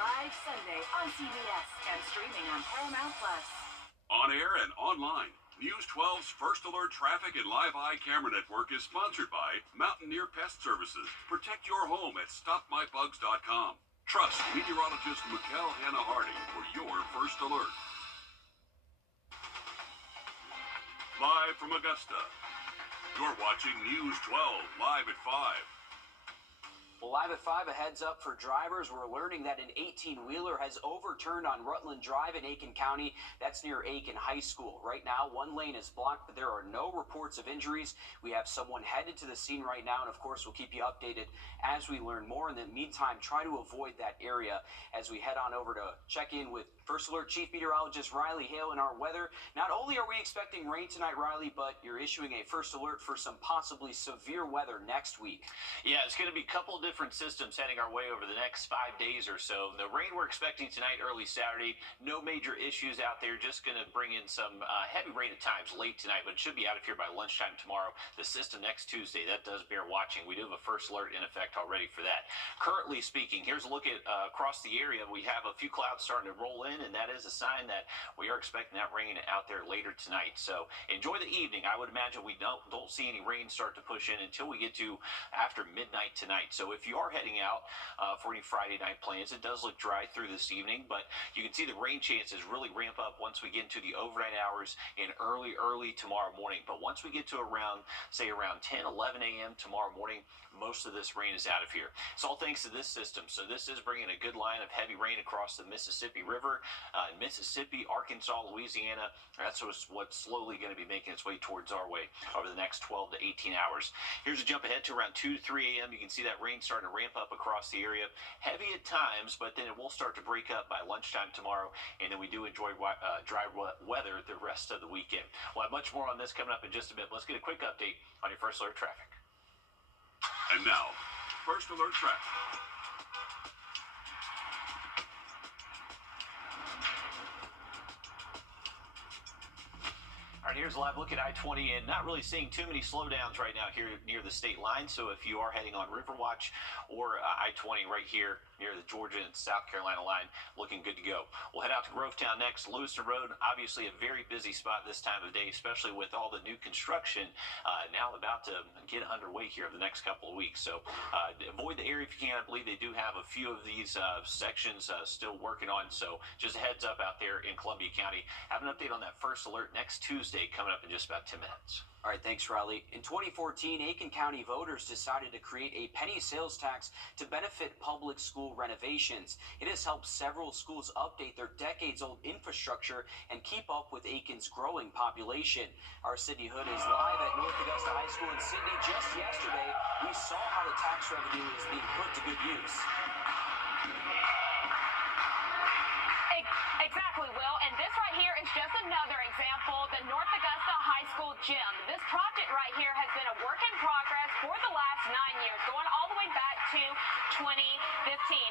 live Sunday on CBS and streaming on Paramount+. On air and online, News 12's First Alert Traffic and Live Eye Camera Network is sponsored by Mountaineer Pest Services. Protect your home at StopMyBugs.com. Trust meteorologist Mikkel Hannah Harding for your First Alert. Live from Augusta, you're watching News 12 live at 5. Well, live at 5, a heads up for drivers. We're learning that an 18-wheeler has overturned on Rutland Drive in Aiken County. That's near Aiken High School. Right now, one lane is blocked, but there are no reports of injuries. We have someone headed to the scene right now, and of course, we'll keep you updated as we learn more. In the meantime, try to avoid that area as we head on over to check in with First Alert Chief Meteorologist Riley Hale in our weather. Not only are we expecting rain tonight, Riley, but you're issuing a first alert for some possibly severe weather next week. Yeah, it's going to be a couple different systems heading our way over the next 5 days or so. The rain we're expecting tonight, early Saturday, no major issues out there. Just going to bring in some heavy rain at times late tonight, but it should be out of here by lunchtime tomorrow. The system next Tuesday, that does bear watching. We do have a first alert in effect already for that. Currently speaking, here's a look at across the area. We have a few clouds starting to roll in, and that is a sign that we are expecting that rain out there later tonight. So enjoy the evening. I would imagine we don't see any rain start to push in until we get to after midnight tonight. So if you are heading out for any Friday night plans, it does look dry through this evening, but you can see the rain chances really ramp up once we get into the overnight hours and early tomorrow morning. But once we get to around 10, 11 a.m. tomorrow morning, most of this rain is out of here. It's all thanks to this system. So this is bringing a good line of heavy rain across the Mississippi River, Mississippi, Arkansas, Louisiana. That's what's slowly going to be making its way towards our way over the next 12 to 18 hours. Here's a jump ahead to around 2 to 3 a.m. You can see that rain starting to ramp up across the area. Heavy at times, but then it will start to break up by lunchtime tomorrow, and then we do enjoy dry weather the rest of the weekend. We'll have much more on this coming up in just a bit. Let's get a quick update on your First Alert traffic. And now, First Alert Traffic. All right, here's a live look at I-20, and not really seeing too many slowdowns right now here near the state line. So if you are heading on Riverwatch or I-20 right here near the Georgia and South Carolina line, looking good to go. We'll head out to Grovetown next. Lewiston Road, obviously a very busy spot this time of day, especially with all the new construction now about to get underway here over the next couple of weeks. So avoid the area if you can. I believe they do have a few of these sections still working on. So just a heads up out there in Columbia County. Have an update on that first alert next Tuesday coming up in just about 10 minutes. All right, thanks, Riley. In 2014, Aiken County voters decided to create a penny sales tax to benefit public school renovations. It has helped several schools update their decades-old infrastructure and keep up with Aiken's growing population. Our Sydney Hood is live at North Augusta High School in Sydney. Just yesterday, we saw how the tax revenue is being put to good use. Exactly, Will. And this right here is just another example, the North Augusta High School gym. This project right here has been a work in progress for the last 9 years, going all the way back to 2015.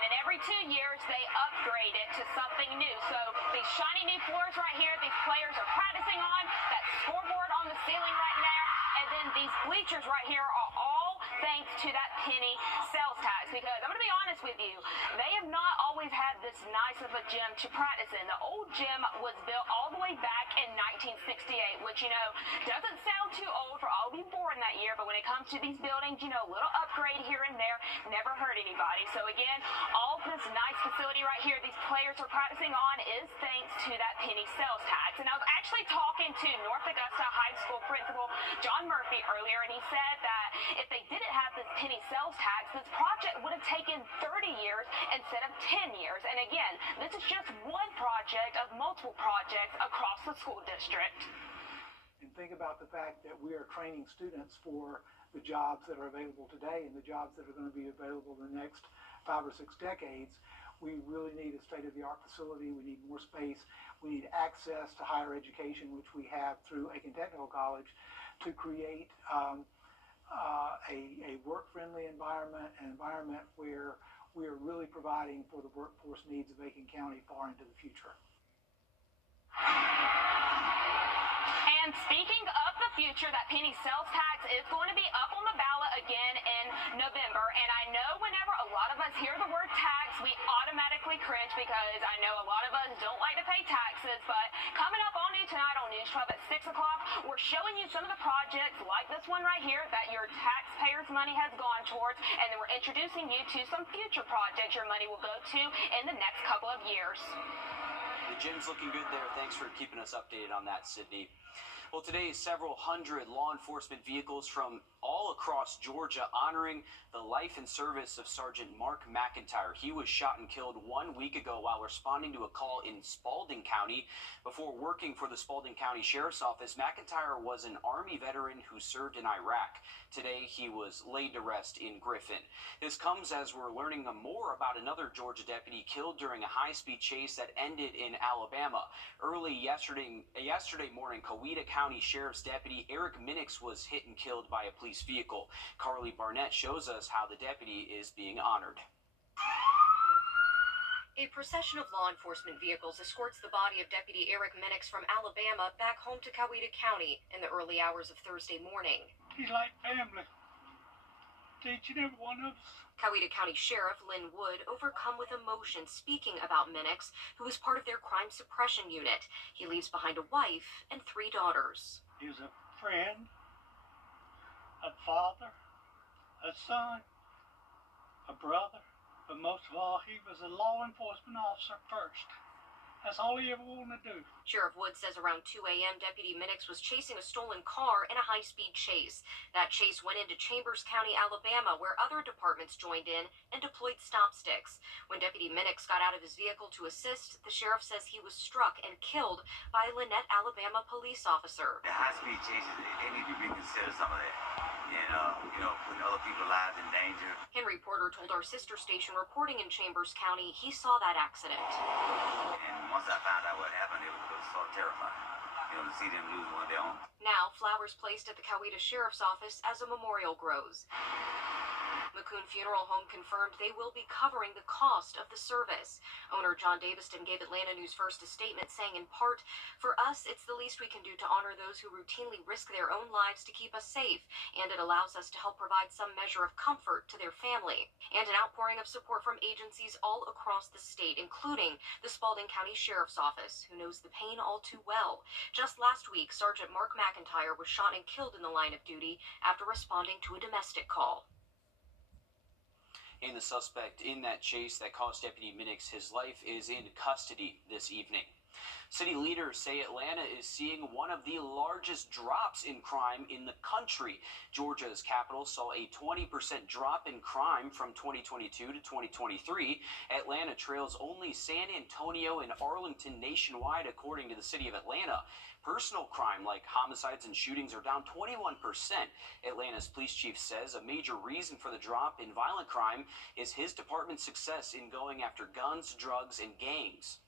And every 2 years, they upgrade it to something new. So these shiny new floors right here, these players are practicing on, that scoreboard on the ceiling right now, and then these bleachers right here are all thanks to that penny sales tax. Because I'm going to be honest with you, they have not always had this nice of a gym to practice in. The old gym was built all the way back in 1968, which, you know, doesn't sound too old for all of you born that year, but when it comes to these buildings, you know, a little upgrade here and there never hurt anybody. So again, all this nice facility right here these players are practicing on is thanks to that penny sales tax. And I was actually talking to North Augusta High School principal John Murphy earlier, and he said that if they didn't have this penny sales tax, this project would have taken 30 years instead of 10 years. And again, this is just one project of multiple projects across the school district. And think about the fact that we are training students for the jobs that are available today and the jobs that are going to be available in the next 5 or 6 decades. We really need a state-of-the-art facility. We need more space. We need access to higher education, which we have through Aiken Technical College, to create a work-friendly environment, an environment where we are really providing for the workforce needs of Aiken County far into the future. And And speaking of the future, that penny sales tax is going to be up on the ballot again in November. And I know whenever a lot of us hear the word tax, we automatically cringe because I know a lot of us don't like to pay taxes. But coming up on you tonight on News 12 at 6 o'clock, we're showing you some of the projects like this one right here that your taxpayers' money has gone towards. And then we're introducing you to some future projects your money will go to in the next couple of years. The gym's looking good there. Thanks for keeping us updated on that, Sydney. Well, today, several hundred law enforcement vehicles from all across Georgia honoring the life and service of Sergeant Mark McIntyre. He was shot and killed 1 week ago while responding to a call in Spalding County. Before working for the Spalding County Sheriff's Office, McIntyre was an Army veteran who served in Iraq. Today, he was laid to rest in Griffin. This comes as we're learning more about another Georgia deputy killed during a high-speed chase that ended in Alabama. Early yesterday morning, Coweta County Sheriff's Deputy Eric Minix was hit and killed by a police vehicle. Carly Barnett shows us how the deputy is being honored. A procession of law enforcement vehicles escorts the body of Deputy Eric Minix from Alabama back home to Coweta County in the early hours of Thursday morning. He's like family to each and every one of us. Coweta County Sheriff Lynn Wood overcome with emotion speaking about Minix, who was part of their crime suppression unit. He leaves behind a wife and 3 daughters. He was a friend, a father, a son, a brother, but most of all, he was a law enforcement officer first. That's all he ever wanted to do. Sheriff Wood says around 2 a.m., Deputy Minix was chasing a stolen car in a high-speed chase. That chase went into Chambers County, Alabama, where other departments joined in and deployed stop sticks. When Deputy Minix got out of his vehicle to assist, the sheriff says he was struck and killed by a Lynette, Alabama police officer. The high-speed chases, they need to reconsider some of that. And, putting other people's lives in danger. Henry Porter told our sister station reporting in Chambers County he saw that accident. And once I found out what happened, it was so terrifying, to see them lose one of their own. Now, flowers placed at the Coweta Sheriff's Office as a memorial grows. McCoon Funeral Home confirmed they will be covering the cost of the service. Owner John Daviston gave Atlanta News First a statement saying, in part, "For us, it's the least we can do to honor those who routinely risk their own lives to keep us safe, and it allows us to help provide some measure of comfort to their family." And an outpouring of support from agencies all across the state, including the Spalding County Sheriff's Office, who knows the pain all too well. Just last week, Sergeant Mark McIntyre was shot and killed in the line of duty after responding to a domestic call. And the suspect in that chase that cost Deputy Minix his life is in custody this evening. City leaders say Atlanta is seeing one of the largest drops in crime in the country. Georgia's capital saw a 20% drop in crime from 2022 to 2023. Atlanta trails only San Antonio and Arlington nationwide, according to the city of Atlanta. Personal crime like homicides and shootings are down 21%. Atlanta's police chief says a major reason for the drop in violent crime is his department's success in going after guns, drugs, and gangs.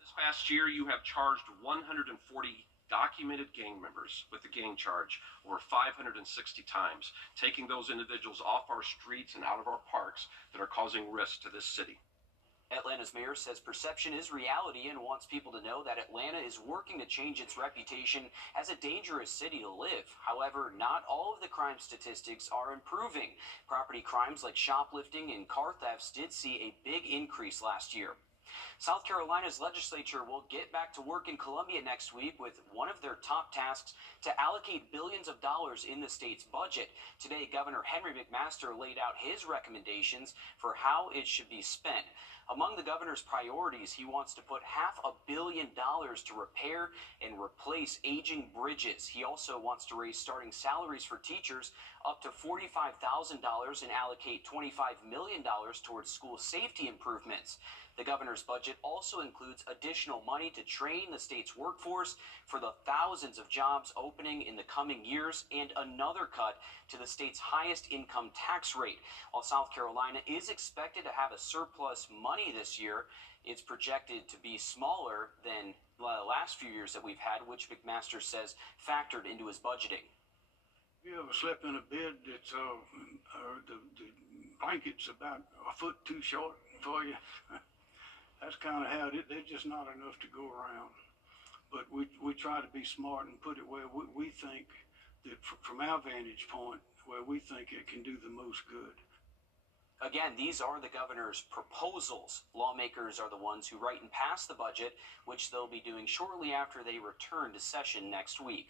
This past year, you have charged 140 documented gang members with the gang charge over 560 times, taking those individuals off our streets and out of our parks that are causing risk to this city. Atlanta's mayor says perception is reality and wants people to know that Atlanta is working to change its reputation as a dangerous city to live. However, not all of the crime statistics are improving. Property crimes like shoplifting and car thefts did see a big increase last year. South Carolina's legislature will get back to work in Columbia next week with one of their top tasks to allocate billions of dollars in the state's budget. Today, Governor Henry McMaster laid out his recommendations for how it should be spent. Among the governor's priorities, he wants to put $500 million to repair and replace aging bridges. He also wants to raise starting salaries for teachers up to $45,000 and allocate $25 million towards school safety improvements. The governor's budget also includes additional money to train the state's workforce for the thousands of jobs opening in the coming years and another cut to the state's highest income tax rate. While South Carolina is expected to have a surplus money this year, it's projected to be smaller than the last few years that we've had, which McMaster says factored into his budgeting. You ever slept in a bed that's the blanket's about a foot too short for you? That's kind of how it is. There's just not enough to go around. but we try to be smart and put it where we think that from our vantage point, where we think it can do the most good. Again, these are the governor's proposals. Lawmakers are the ones who write and pass the budget, which they'll be doing shortly after they return to session next week.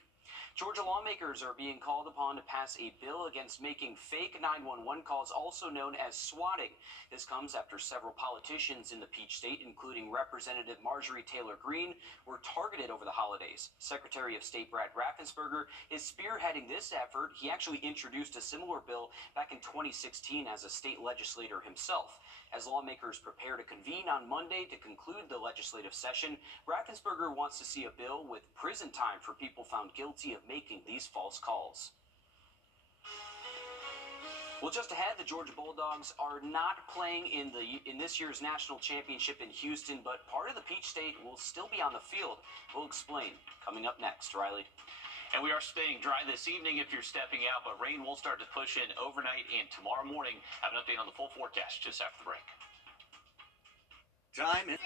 Georgia lawmakers are being called upon to pass a bill against making fake 911 calls, also known as swatting. This comes after several politicians in the Peach State, including Representative Marjorie Taylor Greene, were targeted over the holidays. Secretary of State Brad Raffensperger is spearheading this effort. He actually introduced a similar bill back in 2016 as a state legislator himself. As lawmakers prepare to convene on Monday to conclude the legislative session, Raffensperger wants to see a bill with prison time for people found guilty of making these false calls. Well, just ahead, the Georgia Bulldogs are not playing in this year's national championship in Houston, but part of the Peach State will still be on the field. We'll explain coming up next. Riley. And we are staying dry this evening if you're stepping out, but rain will start to push in overnight and tomorrow morning. Have an update on the full forecast just after the break. Time is...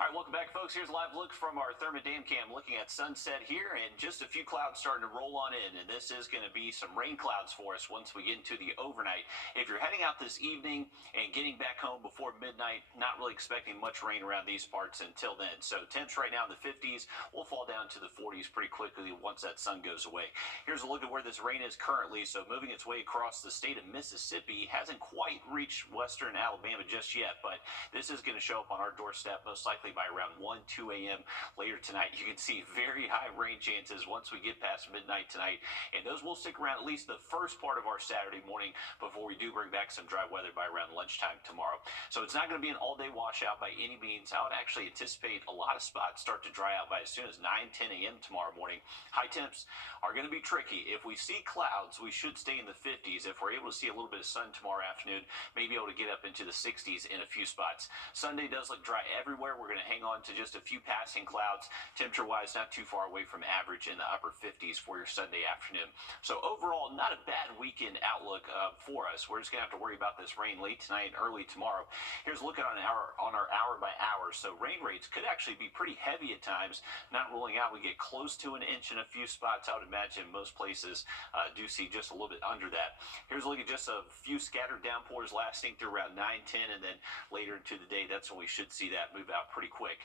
All right, welcome back, folks. Here's a live look from our Therma Dam Cam looking at sunset here, and just a few clouds starting to roll on in, and this is going to be some rain clouds for us once we get into the overnight. If you're heading out this evening and getting back home before midnight, not really expecting much rain around these parts until then. So temps right now in the 50s will fall down to the 40s pretty quickly once that sun goes away. Here's a look at where this rain is currently. So moving its way across the state of Mississippi, hasn't quite reached western Alabama just yet, but this is going to show up on our doorstep most likely by around 1-2 a.m. later tonight. You can see very high rain chances once we get past midnight tonight, and those will stick around at least the first part of our Saturday morning before we do bring back some dry weather by around lunchtime tomorrow. So it's not going to be an all-day washout by any means. I would actually anticipate a lot of spots start to dry out by as soon as 9-10 a.m. tomorrow morning. High temps are going to be tricky. If we see clouds, we should stay in the 50s. If we're able to see a little bit of sun tomorrow afternoon, maybe able to get up into the 60s in a few spots. Sunday does look dry everywhere. We're going to hang on to just a few passing clouds. Temperature-wise, not too far away from average in the upper 50s for your Sunday afternoon. So overall, not a bad weekend outlook for us. We're just going to have to worry about this rain late tonight and early tomorrow. Here's a look at our hour by hour. So rain rates could actually be pretty heavy at times. Not ruling out we get close to an inch in a few spots. I would imagine most places do see just a little bit under that. Here's a look at just a few scattered downpours lasting through around 9-10, and then later into the day, that's when we should see that move out pretty quick.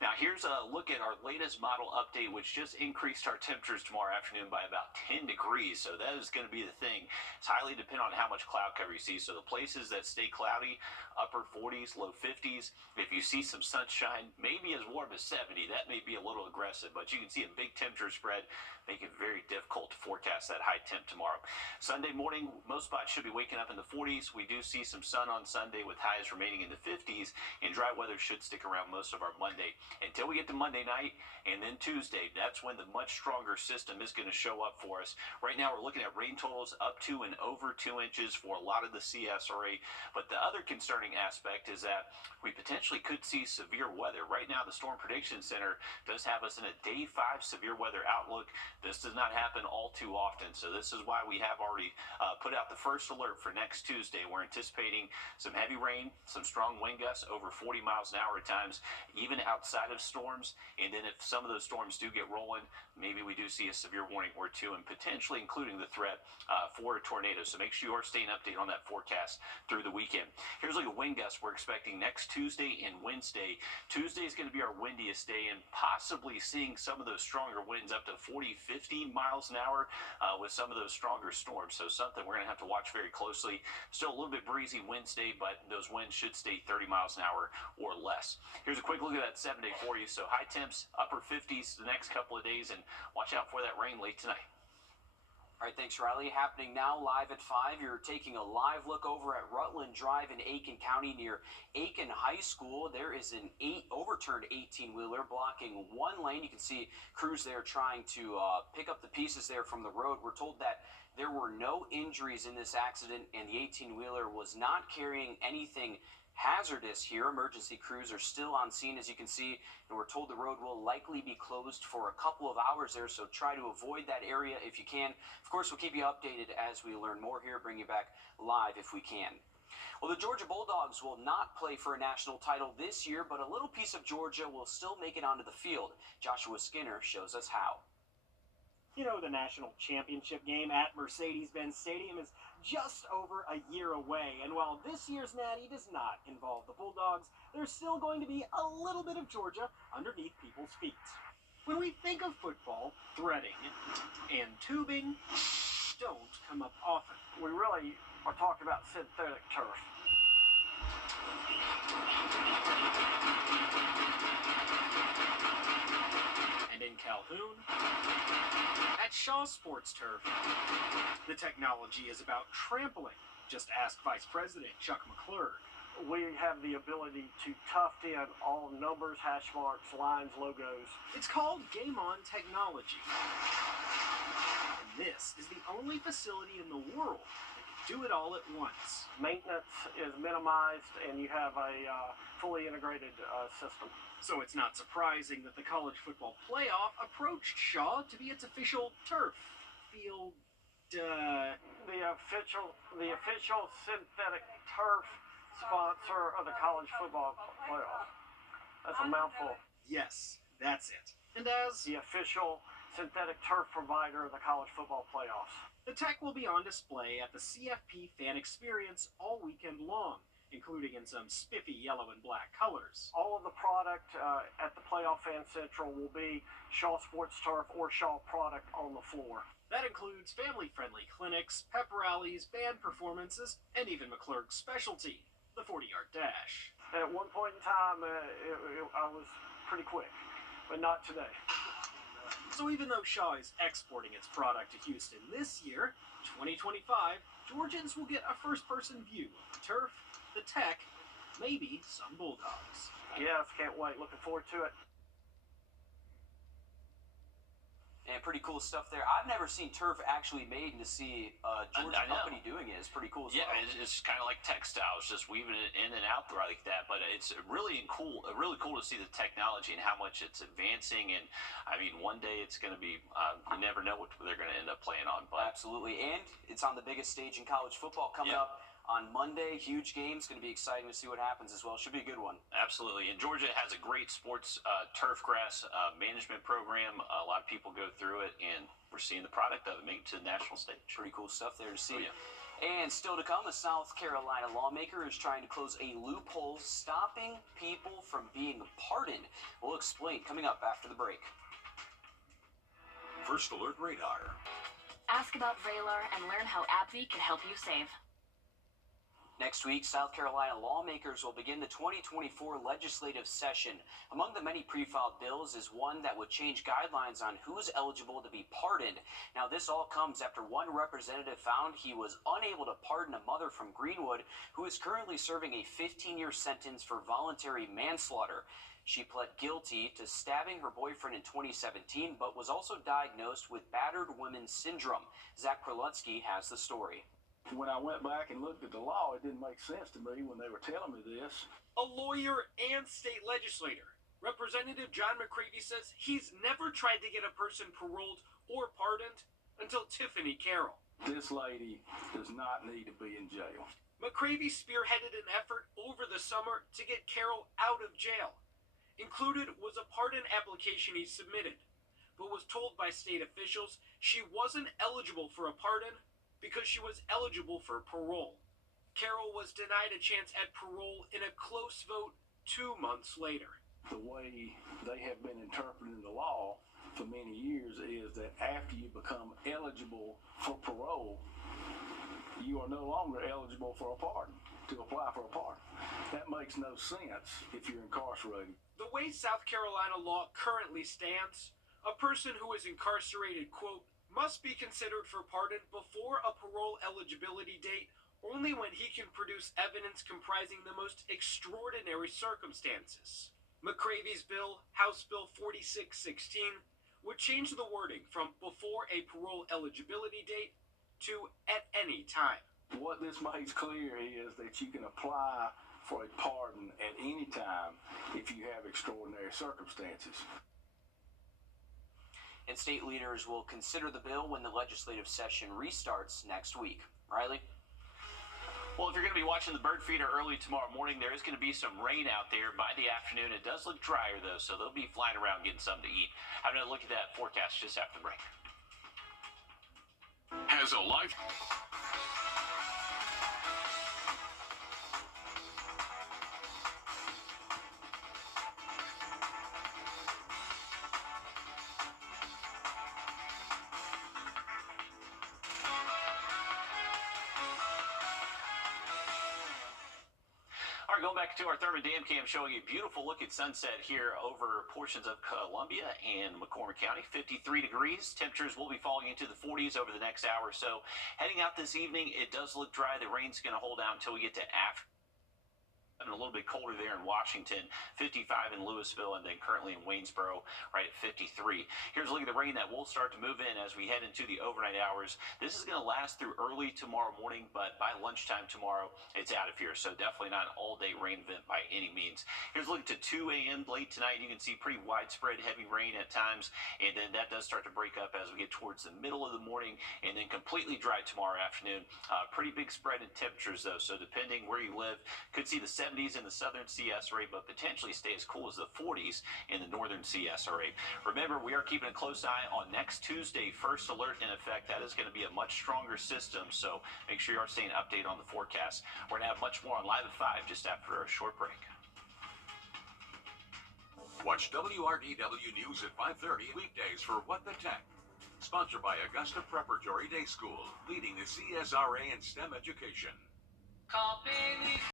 Now, here's a look at our latest model update, which just increased our temperatures tomorrow afternoon by about 10 degrees. So that is going to be the thing. It's highly dependent on how much cloud cover you see. So the places that stay cloudy, upper 40s, low 50s. If you see some sunshine, maybe as warm as 70, that may be a little aggressive, but you can see a big temperature spread, make it very difficult to forecast that high temp tomorrow. Sunday morning, most spots should be waking up in the 40s. We do see some sun on Sunday with highs remaining in the 50s, and dry weather should stick around most of our Monday. Until we get to Monday night and then Tuesday, that's when the much stronger system is going to show up for us. Right now, we're looking at rain totals up to and over 2 inches for a lot of the CSRA. But the other concerning aspect is that we potentially could see severe weather. Right now, the Storm Prediction Center does have us in a day 5 severe weather outlook. This does not happen all too often. So this is why we have already put out the first alert for next Tuesday. We're anticipating some heavy rain, some strong wind gusts over 40 miles an hour at times, even outside of storms. And then if some of those storms do get rolling, maybe we do see a severe warning or two, and potentially including the threat for a tornado. So make sure you are staying updated on that forecast through the weekend. Here's a look at wind gusts we're expecting next Tuesday and Wednesday. Tuesday is going to be our windiest day, and possibly seeing some of those stronger winds up to 40-50 miles an hour with some of those stronger storms. So something we're going to have to watch very closely. Still a little bit breezy Wednesday, but those winds should stay 30 miles an hour or less. Here's a quick look at that 7-day for you. So high temps, upper 50s the next couple of days, and watch out for that rain late tonight. All right, thanks, Riley. Happening now live at 5. You're taking a live look over at Rutland Drive in Aiken County near Aiken High School. There is an overturned 18-wheeler blocking one lane. You can see crews there trying to pick up the pieces there from the road. We're told that there were no injuries in this accident, and the 18-wheeler was not carrying anything hazardous here. Emergency crews are still on scene, as you can see, and we're told the road will likely be closed for a couple of hours there, so try to avoid that area if you can. Of course, we'll keep you updated as we learn more here, bring you back live if we can. Well, the Georgia Bulldogs will not play for a national title this year, but a little piece of Georgia will still make it onto the field. Joshua Skinner shows us how. You know, the national championship game at Mercedes-Benz Stadium is just over a year away, and while this year's Natty does not involve the Bulldogs, there's still going to be a little bit of Georgia underneath people's feet. When we think of football, threading and tubing don't come up often. We really are talking about synthetic turf. And in Calhoun, at Shaw Sports Turf, the technology is about trampling. Just ask Vice President Chuck McClurg. We have the ability to tuft in all numbers, hash marks, lines, logos. It's called Game On Technology. And this is the only facility in the world that can do it all at once. Maintenance is minimized, and you have a fully integrated system. So it's not surprising that the College Football Playoff approached Shaw to be its official turf field. The official synthetic turf sponsor of the College Football Playoff. That's a mouthful. Yes, that's it. And as the official synthetic turf provider of the College Football Playoffs. The tech will be on display at the CFP Fan Experience all weekend long, including in some spiffy yellow and black colors. All of the product at the Playoff Fan Central will be Shaw Sports Turf or Shaw product on the floor. That includes family-friendly clinics, pep rallies, band performances, and even McClurg's specialty, the 40-yard dash. At one point in time, I was pretty quick, but not today. So even though Shaw is exporting its product to Houston this year, 2025, Georgians will get a first-person view of the turf, the tech, maybe some Bulldogs. Yes, can't wait. Looking forward to it. And pretty cool stuff there. I've never seen turf actually made, and to see a Georgia company doing it is pretty cool as well. Yeah, it's kind of like textiles, just weaving it in and out like that. But it's really cool to see the technology and how much it's advancing. And I mean, one day it's going to be, you never know what they're going to end up playing on. But absolutely, and it's on the biggest stage in college football coming up on Monday. Huge game. It's going to be exciting to see what happens as well. Should be a good one. Absolutely. And Georgia has a great sports turf grass management program. A lot of people go through it, and we're seeing the product of it make it to the national stage. Pretty cool stuff there to see. Oh, yeah. And still to come, a South Carolina lawmaker is trying to close a loophole stopping people from being pardoned. We'll explain coming up after the break. First Alert Radar. Ask about Vraylar and learn how AbbVie can help you save. Next week, South Carolina lawmakers will begin the 2024 legislative session. Among the many pre-filed bills is one that would change guidelines on who's eligible to be pardoned. Now, this all comes after one representative found he was unable to pardon a mother from Greenwood who is currently serving a 15-year sentence for voluntary manslaughter. She pled guilty to stabbing her boyfriend in 2017, but was also diagnosed with battered women's syndrome. Zach Prelutsky has the story. When I went back and looked at the law, it didn't make sense to me when they were telling me this. A lawyer and state legislator, Representative John McCravy says he's never tried to get a person paroled or pardoned until Tiffany Carroll. This lady does not need to be in jail. McCravy spearheaded an effort over the summer to get Carroll out of jail. Included was a pardon application he submitted, but was told by state officials she wasn't eligible for a pardon because she was eligible for parole. Carroll was denied a chance at parole in a close vote 2 months later. The way they have been interpreting the law for many years is that after you become eligible for parole, you are no longer eligible for a pardon, to apply for a pardon. That makes no sense if you're incarcerated. The way South Carolina law currently stands, a person who is incarcerated, quote, must be considered for pardon before a parole eligibility date only when he can produce evidence comprising the most extraordinary circumstances. McCravy's bill, House Bill 4616, would change the wording from before a parole eligibility date to at any time. What this makes clear is that you can apply for a pardon at any time if you have extraordinary circumstances. And state leaders will consider the bill when the legislative session restarts next week. Riley? Well, if you're going to be watching the bird feeder early tomorrow morning, there is going to be some rain out there by the afternoon. It does look drier, though, so they'll be flying around getting something to eat. Have another look at that forecast just after the break. Has a life. All right, going back to our Thurman Dam Cam, showing a beautiful look at sunset here over portions of Columbia and McCormick County. 53 degrees. Temperatures will be falling into the 40s over the next hour or so. Heading out this evening, it does look dry. The rain's going to hold out until we get to after. A little bit colder there in Washington, 55 in Louisville, and then currently in Waynesboro, right at 53. Here's a look at the rain that will start to move in as we head into the overnight hours. This is going to last through early tomorrow morning, but by lunchtime tomorrow, it's out of here. So definitely not an all-day rain event by any means. Here's a look to 2 a.m. late tonight. You can see pretty widespread heavy rain at times, and then that does start to break up as we get towards the middle of the morning, and then completely dry tomorrow afternoon. Pretty big spread in temperatures, though, so depending where you live, could see the 70s in the southern CSRA, but potentially stay as cool as the 40s in the northern CSRA. Remember, we are keeping a close eye on next Tuesday, first alert in effect. That is going to be a much stronger system, so make sure you are staying updated on the forecast. We're going to have much more on Live at 5 just after a short break. Watch WRDW News at 5:30 weekdays for What the Tech. Sponsored by Augusta Preparatory Day School, leading the CSRA in STEM education.